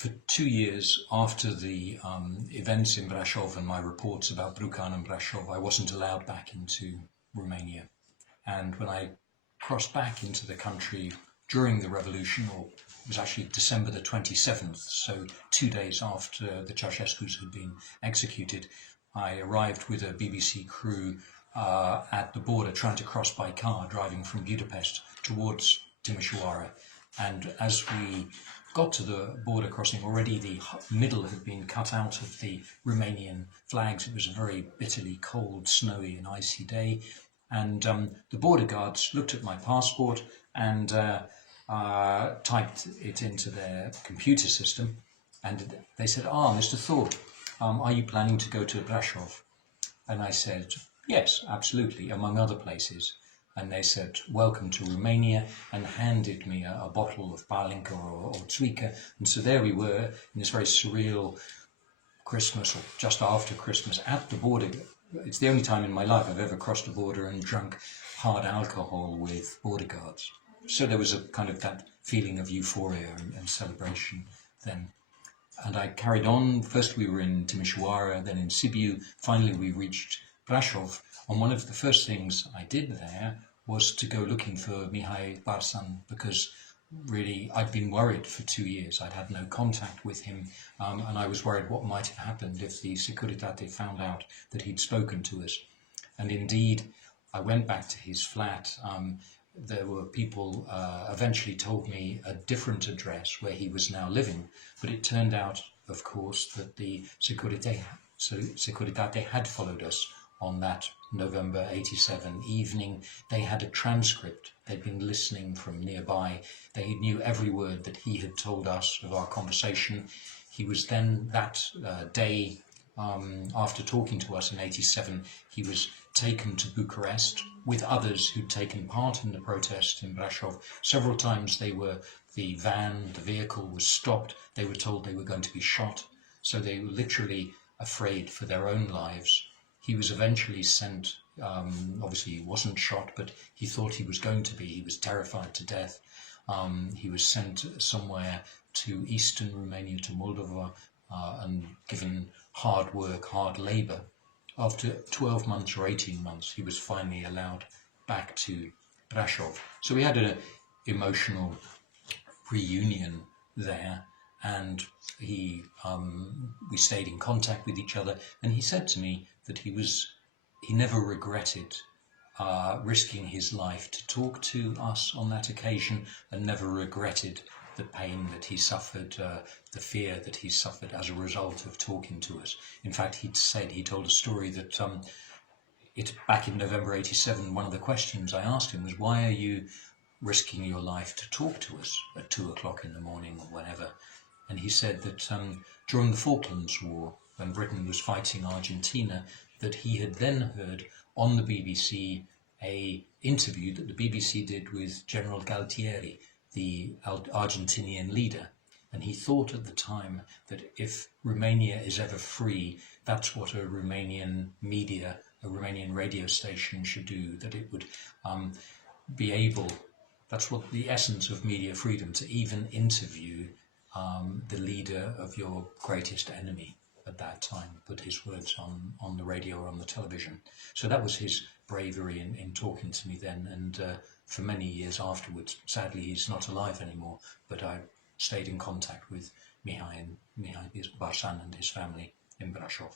For 2 years after the events in Brașov and my reports about Brucan and Brașov, I wasn't allowed back into Romania. And when I crossed back into the country during the revolution, or it was actually December the 27th, so 2 days after the Ceausescus had been executed, I arrived with a BBC crew at the border, trying to cross by car, driving from Budapest towards Timișoara. And as we got to the border crossing, already the middle had been cut out of the Romanian flags. It was a very bitterly cold, snowy and icy day. And the border guards looked at my passport and typed it into their computer system. And they said, Mr. Thorpe, are you planning to go to Brașov? And I said, yes, absolutely, among other places. And they said, welcome to Romania, and handed me a bottle of palinka or țuică. And so there we were in this very surreal Christmas, or just after Christmas, at the border. It's the only time in my life I've ever crossed a border and drunk hard alcohol with border guards. So there was a kind of that feeling of euphoria and celebration then. And I carried on. First we were in Timișoara, then in Sibiu. Finally we reached Brașov. And one of the first things I did there was to go looking for Mihai Bârsan, because really I'd been worried for 2 years. I'd had no contact with him, and I was worried what might have happened if the Securitate found out that he'd spoken to us. And indeed, I went back to his flat. There were people eventually told me a different address where he was now living, but it turned out, of course, that the Securitate had followed us on that November 87 evening. They had a transcript. They'd been listening from nearby. They knew every word that he had told us of our conversation. He was then, that day, after talking to us in 87, he was taken to Bucharest with others who'd taken part in the protest in Brașov. Several times the vehicle was stopped. They were told they were going to be shot. So they were literally afraid for their own lives. He was eventually sent, obviously he wasn't shot, but he thought he was going to be. He was terrified to death. He was sent somewhere to eastern Romania, to Moldova, and given hard work, hard labour. After 12 months or 18 months, he was finally allowed back to Brașov. So we had an emotional reunion there, and we stayed in contact with each other, and he said to me that he never regretted risking his life to talk to us on that occasion, and never regretted the pain that he suffered, the fear that he suffered as a result of talking to us. In fact, he told a story that back in November 87, one of the questions I asked him was, why are you risking your life to talk to us at 2 o'clock in the morning or whenever? And he said that during the Falklands War, when Britain was fighting Argentina, that he had then heard on the BBC an interview that the BBC did with General Galtieri, the Argentinian leader. And he thought at the time that if Romania is ever free, that's what a Romanian media, a Romanian radio station should do, that it would be able, that's what the essence of media freedom, to even interview the leader of your greatest enemy at that time, put his words on the radio or on the television. So that was his bravery in talking to me then, and for many years afterwards. Sadly, he's not alive anymore, but I stayed in contact with Mihai Bârsan and his family in Brașov.